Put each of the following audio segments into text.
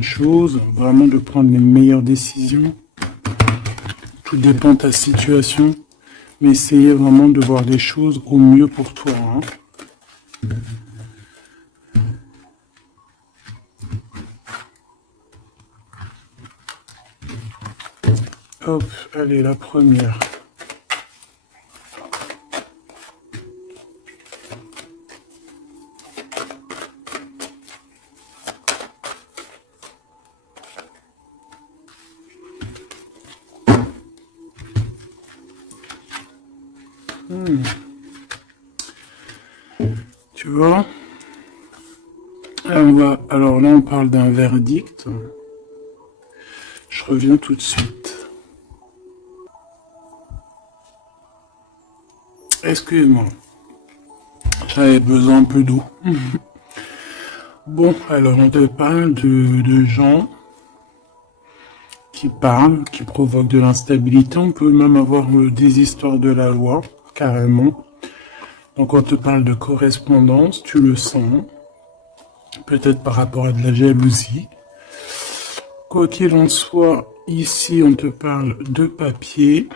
choses, vraiment de prendre les meilleures décisions. Tout dépend de ta situation, mais essayez vraiment de voir les choses au mieux pour toi. Hein. Hop, allez, la première. Tu vois? Alors là, on parle d'un verdict. Je reviens tout de suite. Excuse-moi. J'avais besoin un peu d'eau. Bon, alors on te parle de gens qui parlent, qui provoquent de l'instabilité. On peut même avoir des histoires de la loi, carrément. Donc on te parle de correspondance, tu le sens. Peut-être par rapport à de la jalousie. Quoi qu'il en soit, ici on te parle de papier,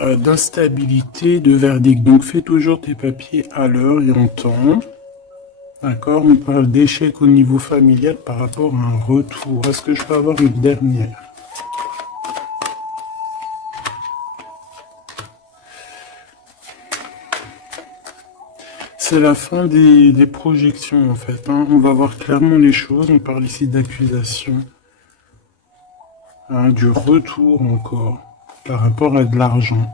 d'instabilité, de verdict. Donc fais toujours tes papiers à l'heure et en temps. D'accord, on parle d'échec au niveau familial par rapport à un retour. Est-ce que je peux avoir une dernière? C'est la fin des projections en fait. Hein. On va voir clairement les choses. On parle ici d'accusation. Hein, du retour encore par rapport à de l'argent.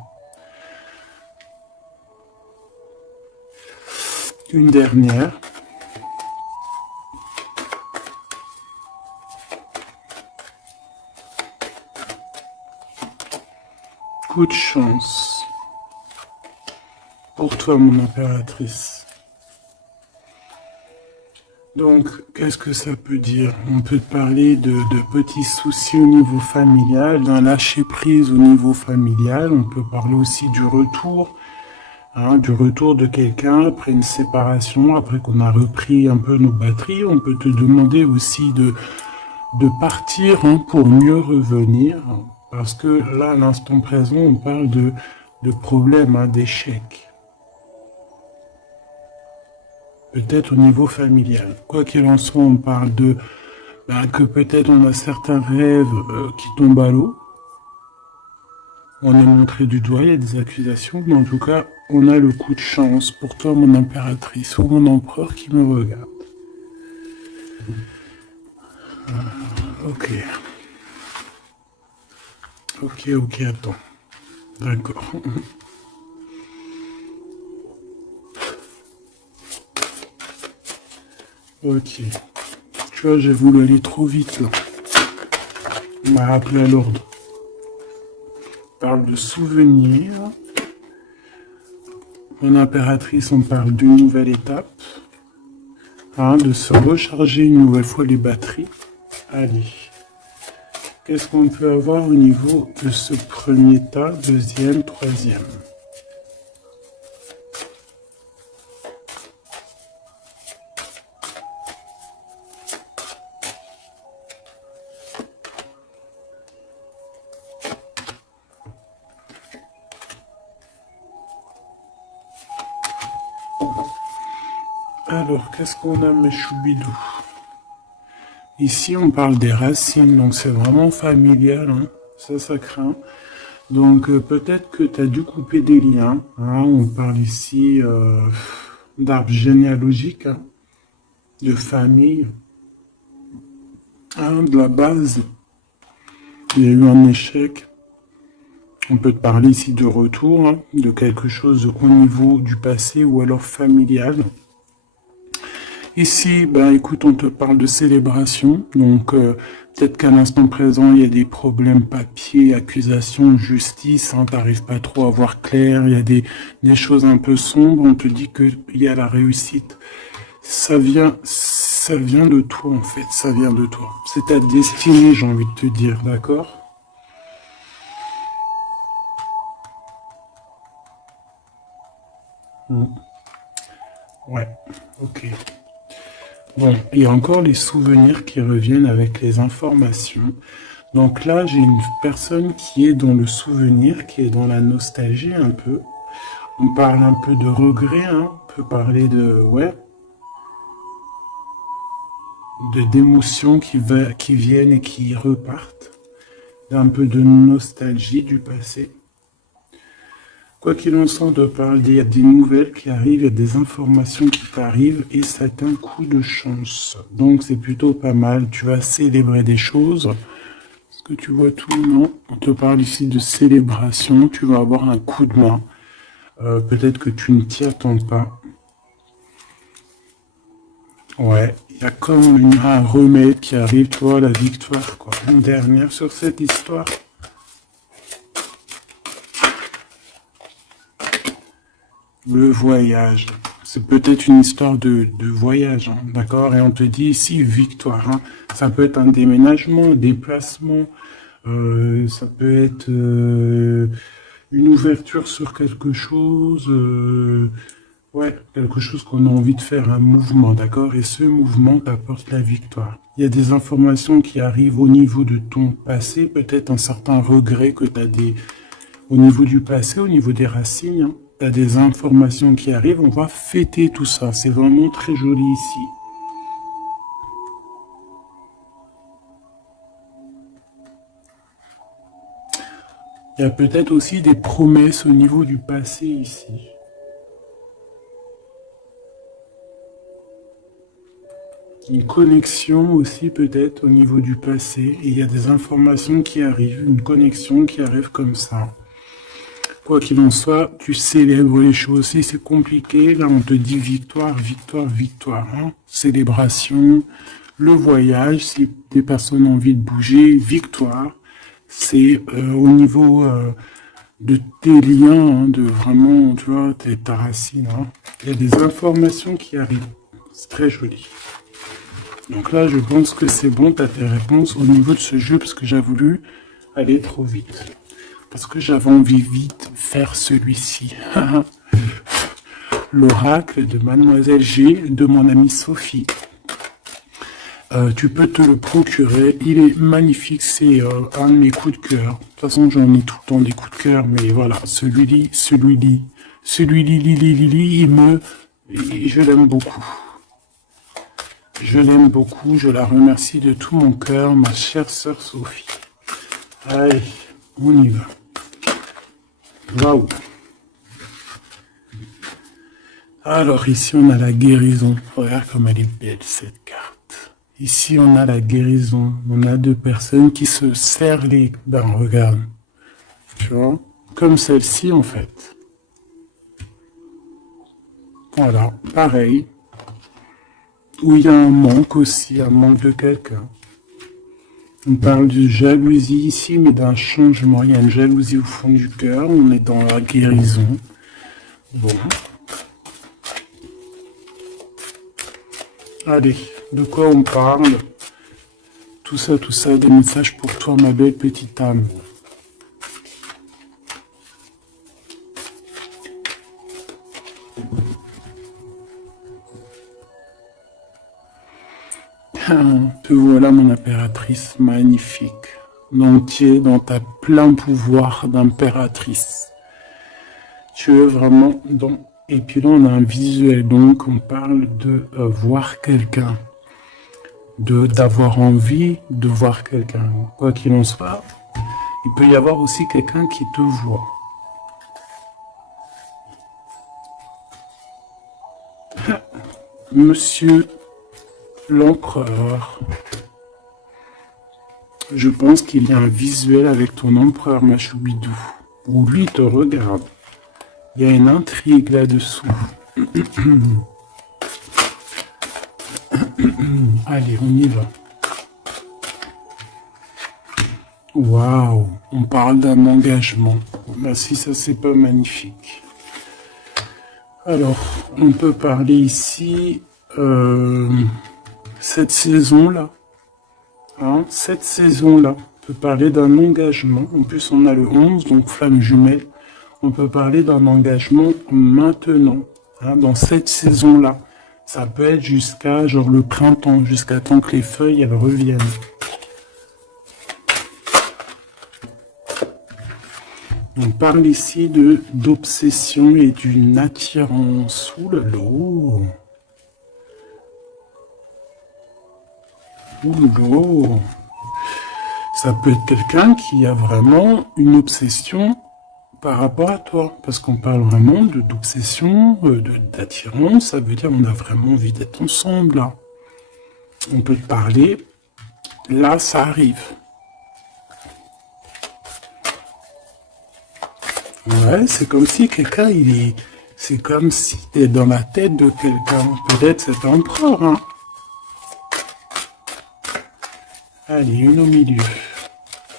Une dernière. Coup de chance. Pour toi, mon impératrice. Donc, qu'est-ce que ça peut dire? On peut parler de petits soucis au niveau familial, d'un lâcher-prise au niveau familial. On peut parler aussi du retour, hein, du retour de quelqu'un après une séparation, après qu'on a repris un peu nos batteries. On peut te demander aussi de partir hein, pour mieux revenir. Parce que là, à l'instant présent, on parle de problèmes, hein, d'échecs. Peut-être au niveau familial. Quoi qu'il en soit, on parle de que peut-être on a certains rêves qui tombent à l'eau. On est montré du doigt, il y a des accusations, mais en tout cas, on a le coup de chance pour toi, mon impératrice, ou mon empereur qui me regarde. Ok. Ok, attends. D'accord. Ok. Tu vois, j'ai voulu aller trop vite là. On m'a rappelé à l'ordre. On parle de souvenirs. Mon impératrice, on parle d'une nouvelle étape. Hein, de se recharger une nouvelle fois les batteries. Allez. Qu'est-ce qu'on peut avoir au niveau de ce premier tas, deuxième, troisième? Alors, qu'est-ce qu'on a, mes choubidous? Ici, on parle des racines, donc c'est vraiment familial, hein. Ça craint. Donc, peut-être que tu as dû couper des liens. Hein. On parle ici d'arbre généalogique, hein, de famille, hein, de la base. Il y a eu un échec. On peut te parler ici de retour, hein, de quelque chose au niveau du passé ou alors familial. Ici, ben écoute, on te parle de célébration, donc peut-être qu'à l'instant présent, il y a des problèmes papier, accusations, justice, hein, t'arrives pas trop à voir clair, il y a des choses un peu sombres, on te dit qu'il y a la réussite. Ça vient de toi en fait, ça vient de toi. C'est ta destinée, j'ai envie de te dire, d'accord? Ouais, ok. Bon, il y a encore les souvenirs qui reviennent avec les informations. Donc là, j'ai une personne qui est dans le souvenir, qui est dans la nostalgie un peu. On parle un peu de regret, hein. On peut parler de, ouais, d'émotions qui viennent et qui repartent. Un peu de nostalgie du passé. Quoi qu'il en soit, on te parle, il y a des nouvelles qui arrivent, il y a des informations qui t'arrivent et c'est un coup de chance. Donc c'est plutôt pas mal, tu vas célébrer des choses. Est-ce que tu vois tout? Non, on te parle ici de célébration, tu vas avoir un coup de main. Peut-être que tu ne t'y attends pas. Ouais, il y a comme un remède qui arrive, toi, la victoire, quoi. Une dernière sur cette histoire. Le voyage. C'est peut-être une histoire de voyage, hein, d'accord? Et on te dit ici victoire. Hein. Ça peut être un déménagement, un déplacement. Ça peut être une ouverture sur quelque chose. Ouais, quelque chose qu'on a envie de faire, un mouvement, d'accord? Et ce mouvement t'apporte la victoire. Il y a des informations qui arrivent au niveau de ton passé, peut-être un certain regret que tu as au niveau du passé, au niveau des racines. Hein. Tu as des informations qui arrivent, on va fêter tout ça. C'est vraiment très joli ici. Il y a peut-être aussi des promesses au niveau du passé ici. Une connexion aussi peut-être au niveau du passé. Et il y a des informations qui arrivent, une connexion qui arrive comme ça. Quoi qu'il en soit, tu célèbres les choses. Si c'est compliqué, là on te dit victoire, victoire, victoire. Hein. Célébration, le voyage, si des personnes ont envie de bouger, victoire. C'est au niveau de tes liens, hein, de vraiment, tu vois, ta racine. Hein. Il y a des informations qui arrivent. C'est très joli. Donc là, je pense que c'est bon, tu as tes réponses au niveau de ce jeu, parce que j'ai voulu aller trop vite. Parce que j'avais envie vite faire celui-ci. L'oracle de Mademoiselle G de mon amie Sophie. Tu peux te le procurer. Il est magnifique. C'est un de mes coups de cœur. De toute façon, j'en ai tout le temps des coups de cœur. Mais voilà, celui-là, je l'aime beaucoup. Je l'aime beaucoup. Je la remercie de tout mon cœur, ma chère sœur Sophie. Allez, on y va. Waouh. Alors ici on a la guérison. Regarde comme elle est belle cette carte. Ici on a la guérison. On a deux personnes qui se serrent les dents. Regarde. Tu vois? Comme celle-ci en fait. Voilà. Pareil. Où il y a un manque aussi. Un manque de quelqu'un. On parle de jalousie ici, mais d'un changement. Il y a une jalousie au fond du cœur. On est dans la guérison. Bon. Allez, de quoi on parle? Tout ça, des messages pour toi, ma belle petite âme. Te voilà, mon impératrice magnifique. Donc, tu es dans ta plein pouvoir d'impératrice. Tu es vraiment dans... Et puis là, on a un visuel, donc on parle de voir quelqu'un, d'avoir envie de voir quelqu'un. Quoi qu'il en soit, il peut y avoir aussi quelqu'un qui te voit. Monsieur l'empereur, je pense qu'il y a un visuel avec ton empereur Machoubidou, où lui te regarde. Il y a une intrigue là-dessous. Allez, on y va. Waouh, on parle d'un engagement. Ben, si ça, c'est pas magnifique. Alors, on peut parler ici, cette saison-là. Hein, cette saison-là, on peut parler d'un engagement. En plus, on a le 11, donc flamme jumelle. On peut parler d'un engagement maintenant, hein, dans cette saison-là. Ça peut être jusqu'à genre le printemps, jusqu'à temps que les feuilles elles reviennent. On parle ici d'obsession et d'une attirance. Ouh là là. Ouh là. Ça peut être quelqu'un qui a vraiment une obsession par rapport à toi, parce qu'on parle vraiment d'obsession, d'attirance, ça veut dire on a vraiment envie d'être ensemble, là. On peut te parler, là ça arrive. Ouais, c'est comme si quelqu'un, c'est comme si t'es dans la tête de quelqu'un, peut-être cet empereur, hein. Allez, une au milieu,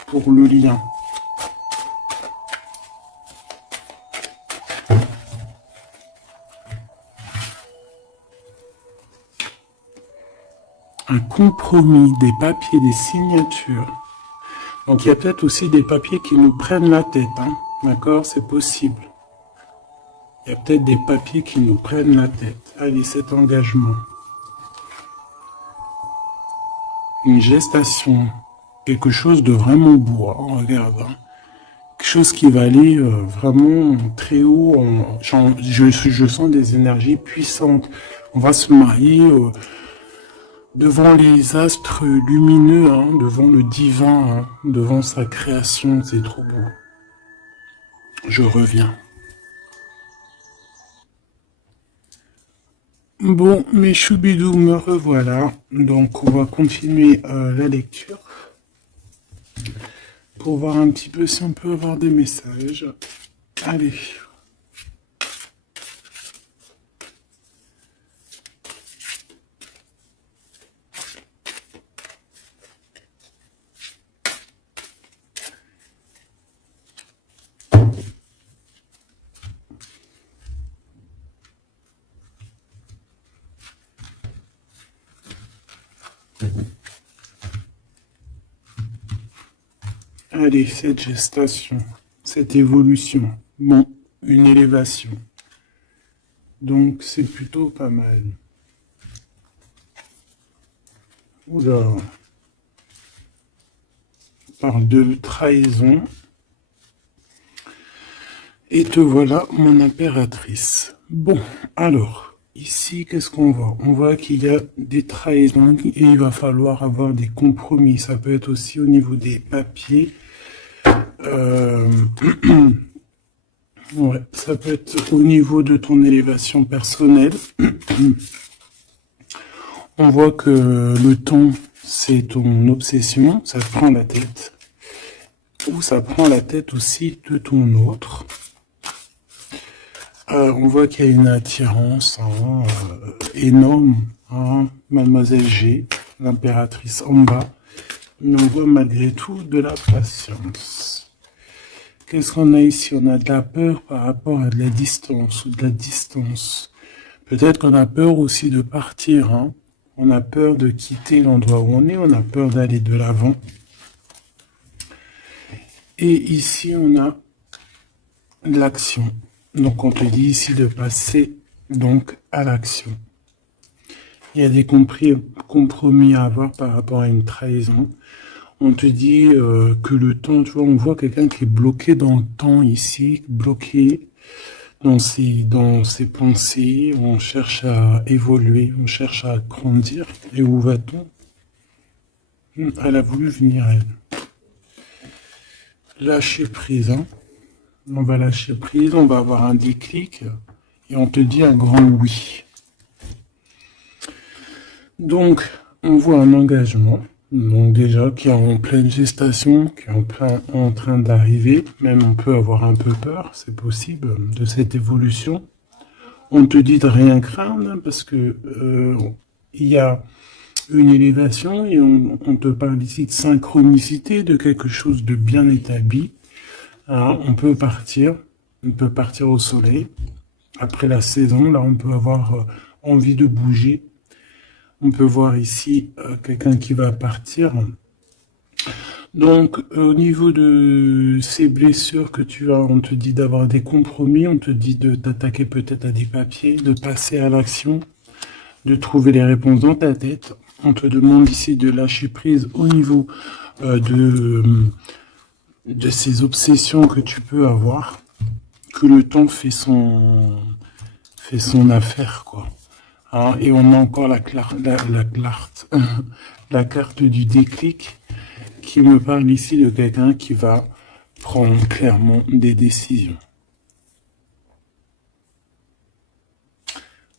pour le lien. Un compromis, des papiers, des signatures. Donc il y a peut-être aussi des papiers qui nous prennent la tête, hein. D'accord, c'est possible. Il y a peut-être des papiers qui nous prennent la tête. Allez, cet engagement. Une gestation. Quelque chose de vraiment beau, hein, regarde. Hein. Quelque chose qui va aller vraiment très haut. Je sens des énergies puissantes. On va se marier... devant les astres lumineux, hein, devant le divin, hein, devant sa création, c'est trop beau. Je reviens. Bon, mes choubidous, me revoilà. Donc, on va continuer la lecture pour voir un petit peu si on peut avoir des messages. Allez. Allez, cette gestation, cette évolution, bon, une élévation. Donc, c'est plutôt pas mal. Oula. On parle de trahison. Et te voilà, mon impératrice. Bon, alors, ici, qu'est-ce qu'on voit? On voit qu'il y a des trahisons et il va falloir avoir des compromis. Ça peut être aussi au niveau des papiers. Ouais, ça peut être au niveau de ton élévation personnelle. On voit que le temps, c'est ton obsession, ça te prend la tête. Ou ça prend la tête aussi de ton autre. On voit qu'il y a une attirance hein, énorme. Hein, Mademoiselle G, l'impératrice en bas. Mais on voit malgré tout de la patience. Qu'est-ce qu'on a ici? On a de la peur par rapport à de la distance ou de la distance. Peut-être qu'on a peur aussi de partir. Hein. On a peur de quitter l'endroit où on est. On a peur d'aller de l'avant. Et ici, on a de l'action. Donc, on te dit ici de passer donc à l'action. Il y a des compromis à avoir par rapport à une trahison. On te dit que le temps, tu vois, on voit quelqu'un qui est bloqué dans le temps ici, bloqué dans ses pensées. On cherche à évoluer, on cherche à grandir. Et où va-t-on? Elle a voulu venir, elle. Lâcher prise, hein. On va lâcher prise, on va avoir un déclic et on te dit un grand oui. Donc, on voit un engagement, donc déjà qui est en pleine gestation, qui est en train d'arriver. Même on peut avoir un peu peur, c'est possible, de cette évolution. On te dit de rien craindre parce que il y a une élévation et on te parle ici de synchronicité, de quelque chose de bien établi. Alors, on peut partir au soleil. Après la saison, là, on peut avoir envie de bouger. On peut voir ici quelqu'un qui va partir. Donc, au niveau de ces blessures que tu as, on te dit d'avoir des compromis, on te dit de t'attaquer peut-être à des papiers, de passer à l'action. de trouver les réponses dans ta tête. On te demande ici de lâcher prise au niveau de ces obsessions que tu peux avoir, que le temps fait son affaire, quoi. Hein, et on a encore la carte du déclic qui me parle ici de quelqu'un qui va prendre clairement des décisions.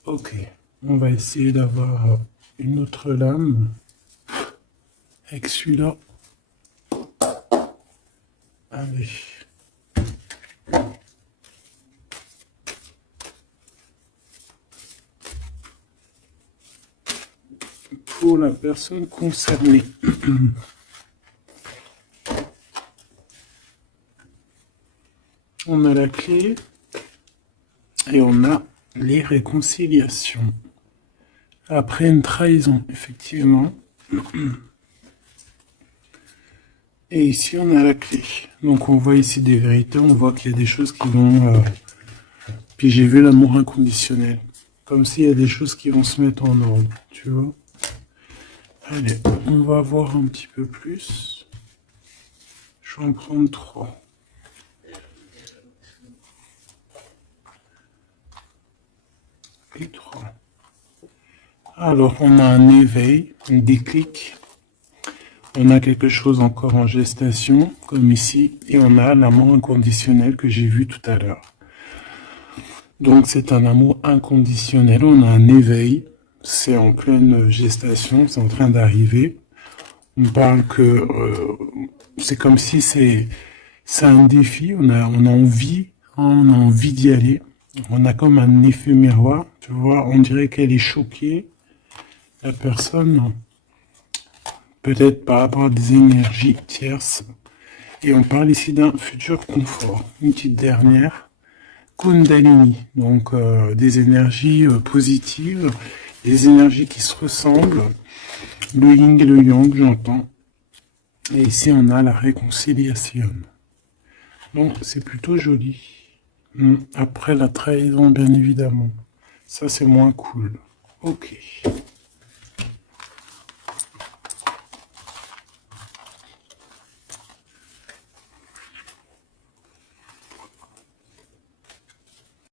Ok, on va essayer d'avoir une autre lame avec celui-là. Allez. Pour la personne concernée. On a la clé et on a les réconciliations. Après une trahison, effectivement. Et ici, on a la clé. Donc, on voit ici des vérités. On voit qu'il y a des choses qui vont... Puis j'ai vu l'amour inconditionnel. Comme s'il y a des choses qui vont se mettre en ordre. Tu vois? Allez, on va voir un petit peu plus. Je vais en prendre 3. Et 3. Alors, on a un éveil, un déclic. On a quelque chose encore en gestation, comme ici. Et on a l'amour inconditionnel que j'ai vu tout à l'heure. Donc, c'est un amour inconditionnel. On a un éveil. C'est en pleine gestation. C'est en train d'arriver. On parle que c'est comme si c'est un défi. On a envie d'y aller. On a comme un effet miroir. Tu vois, on dirait qu'elle est choquée. La personne, peut-être par rapport à des énergies tierces. Et on parle ici d'un futur confort. Une petite dernière. Kundalini, donc des énergies positives, des énergies qui se ressemblent, le yin et le yang, j'entends. Et ici, on a la réconciliation. Donc, c'est plutôt joli. Après la trahison, bien évidemment. Ça, c'est moins cool. Ok.